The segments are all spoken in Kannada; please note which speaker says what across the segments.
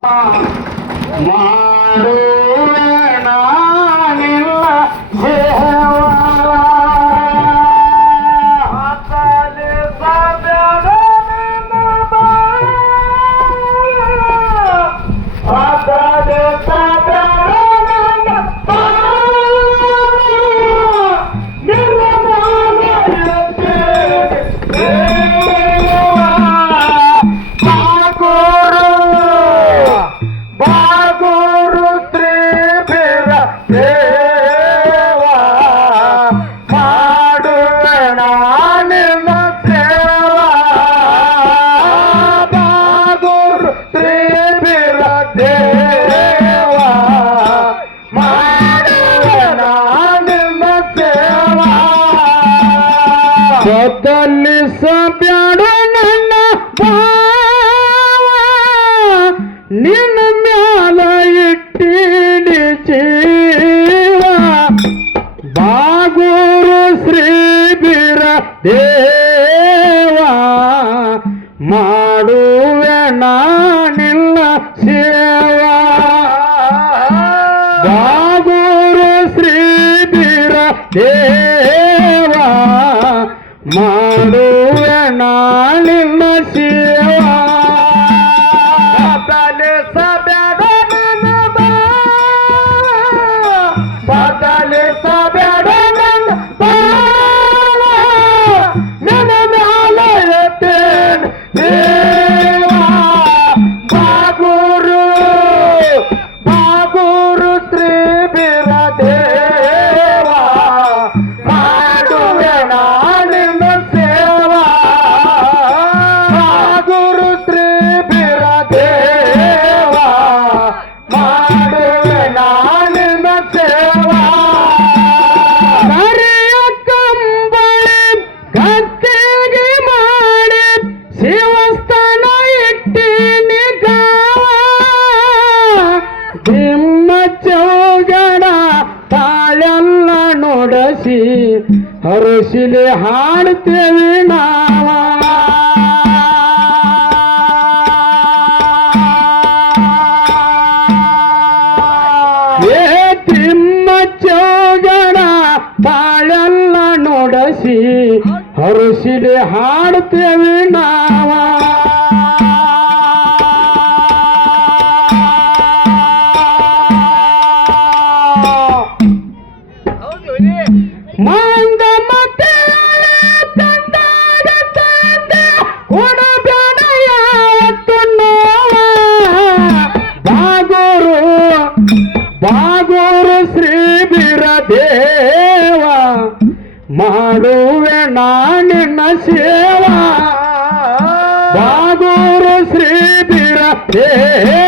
Speaker 1: Ah, my బాబూరు శ్రీధీర దేవా మాడు ಹಾಡುತ್ತೇವೆ ನಾವ. ಏ ತಿಮ್ಮ ಚೋಗಣ ಬಾಳೆಲ್ಲ ನೋಡಸಿ ಹರಸಿದೆ ಹಾಡುತ್ತೇವೆ ನಿನ್ನ ಸೇವಾ. ಬಾಗೂರು ಶ್ರೀ ಬಿರ ಹೇ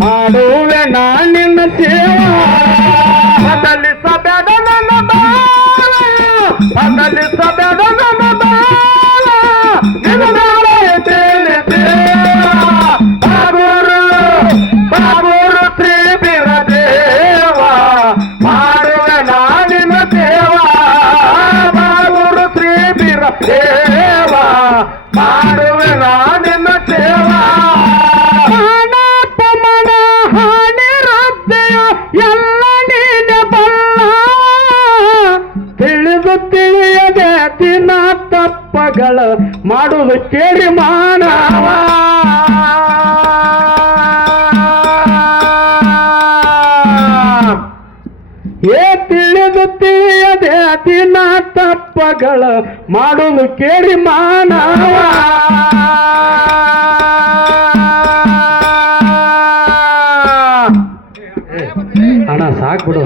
Speaker 1: ಮಾಡುವೆ ನಾ ನಿನ್ನ ಸೇವಾ. ಬದಲಿಸಬೇಡ ನನ್ನ ಬದಲಿಸಬೇಡ ನನ್ನ
Speaker 2: ಮಾಡುವುದು ಕೇಳಿ ಮಾನವ ಏ ತಿಳಿದು ತಿಳಿಯದೆ ದಿನ ತಪ್ಪಗಳ ಮಾಡುವುದು ಕೇಳಿ ಮಾನವ ಅಣ್ಣ ಸಾಕ್ ಬಿಡು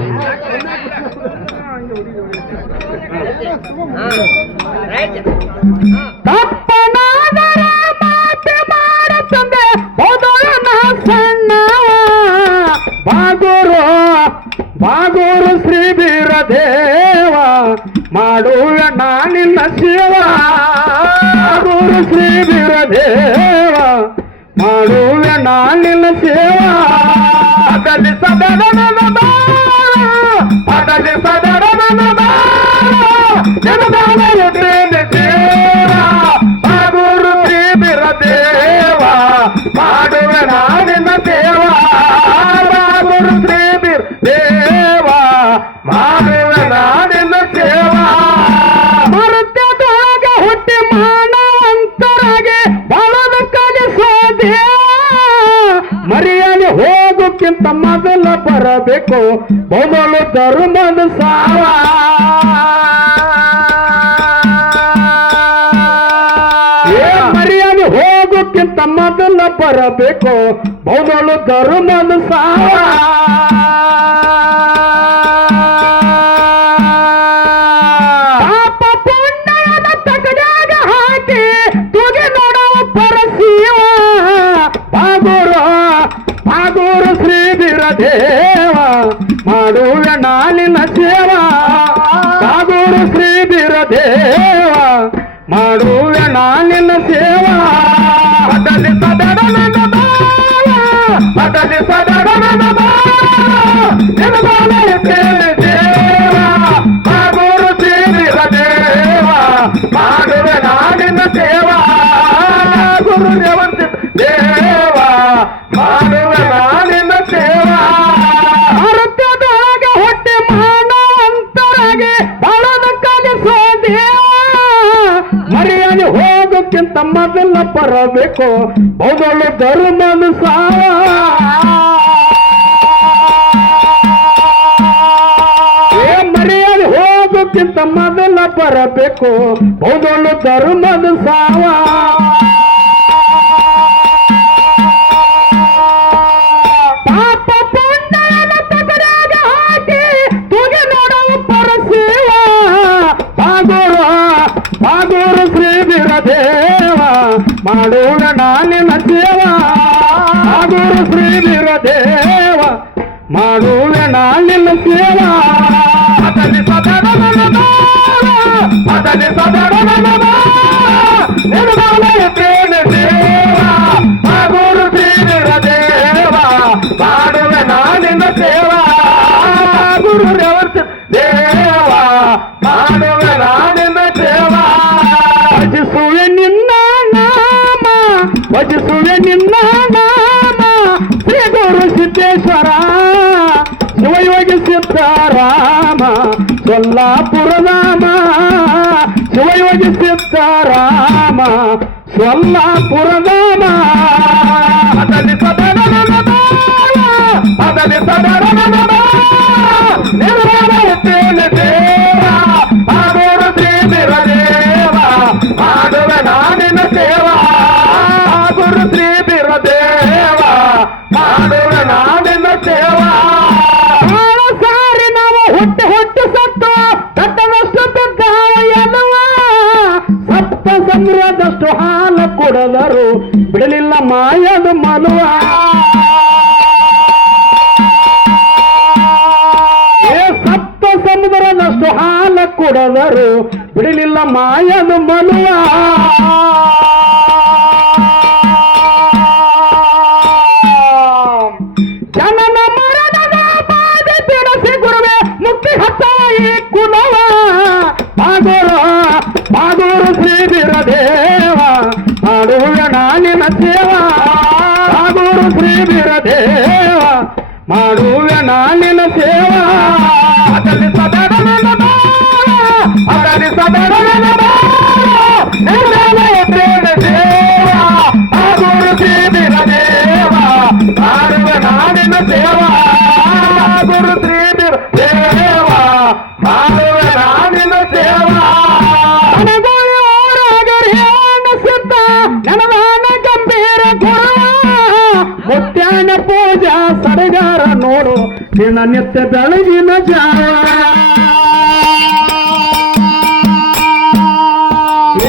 Speaker 2: ಬೀರದೇವ ಮಾಡುವೆ ನಾನಿನ್ನ ಶಿವ ಬಾಗೂರು ಶ್ರೀ ಬೀರದೇವ ಮಾಡುವೆ ನಾನಿನ್ನ ಶಿವ
Speaker 1: ಅದಲಿ ಸದನ
Speaker 2: ಮರಿಯಾಗಿ ಹೋಗೋಕ್ಕಿಂತ ಮೊದಲ ಬರಬೇಕು. ಬೊಮ್ಮಲು ಧರ್ಮದ ಸಾವ ಏ ಮರಿಯಾಗಿ ಹೋಗೋಕ್ಕಿಂತ ಮೊದಲ ಬರಬೇಕು. ಬೊಮ್ಮಲು ಧರ್ಮದ ಸಾವ ಶ್ರೀ ಬೀರದೇವ ಮಾಡುವೆ ನಾಲಿನ ಸೇವ ಬಾಗೂರು ಶ್ರೀ ಬೀರದೇವ ಮಾಡುವೆ ನಾಲಿನ ಸೇವ
Speaker 1: ಅದಲಿ ಸದನ ಅದಲಿ ಸದನ ದೇವ
Speaker 2: ಬರಬೇಕು. ಮೊದಲು ಧರ್ಮನು ಸಾವ. ಮರ್ಯಾದೆ ಹೋಗೋಕ್ಕಿಂತ ಮೊದಲ ಬರಬೇಕು. ಮೊದಲು ಧರ್ಮನು ಸಾವ. ಬಾಗೂರು ಶ್ರೀ ಬೀರದೇವ ಮಾಡೋಣ ನಾನಿನ ಸೇವ ಬಾಗೂರು ಶ್ರೀ ಬೀರದೇವ ಮಾಡುವೆ ನಾನಿನ ಸೇವ కొల్లాపురదామా శివయోగి సిద్ధారామ కొల్లాపురదామా అతని సభ ಸಮೃದ್ಧಷ್ಟು ಹಾಲು ಬಿಡಲಿಲ್ಲ ಮಾಯದು ಮನುವ. ಸಪ್ತ ಸಮುದ್ರದಷ್ಟು ಹಾಲು ಕೊಡದರು. ಬಿಡಲಿಲ್ಲ ಮಾಯದು ಮನುವ. మాధూరు శ్రీ వీరదేవ మాడూర నాలిన సేవ మాదూరు శ్రీ వీరదేవ మాడూర సేవ అతని సదన ನಿತ್ಯ ಬೆಳಗಿನ ಜಾವ.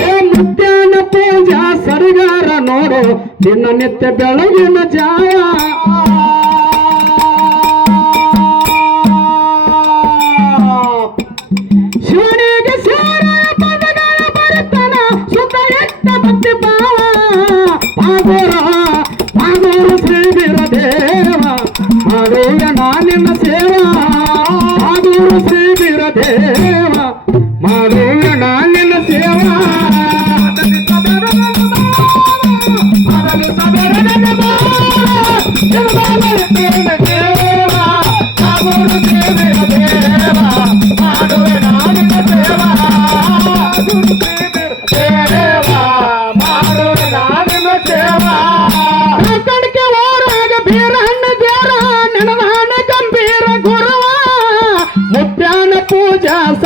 Speaker 2: ಏ ಪೂಜಾ ಸರಿಗಾರ ನೋಡು ನಿನ್ನ ನೆತ್ತ ಬೆಳಗಿನ ಜಾವ. ಸೇವಾ ಪಾಗೋರ ಶ್ರೀ ದೇವ ಮಾಡುವ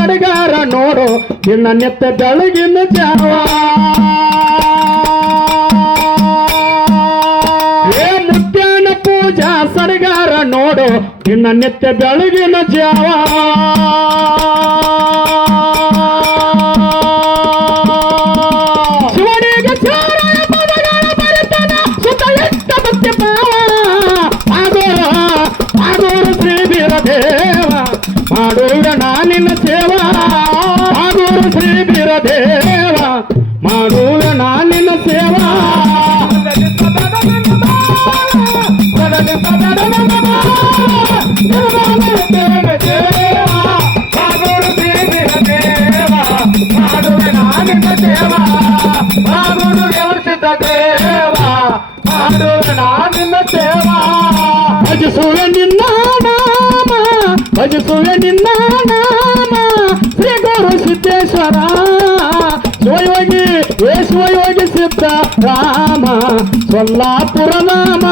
Speaker 2: ಪೂಜಾ ಸಡಗಾರ ನೋಡು ಇನ್ನ ನೆತ್ತ ಬೆಳಗಿನ ಜಾವ. ಏ ಮುತ್ಯಾನ ಪೂಜಾ ಸರಗಾರ ನೋಡು ಇನ್ನ ನೆತ್ತ ಬೆಳಗಿನ ಜಾವ. నిన్న నిన్న సేవా భజసువ నిన్న భజసువ నిన్న శ్రీ గౌరవ సిద్ధేశ్వర స్వయోగి ఏ స్వయోగి సిద్ధ రామ సొల్లాపుర నామ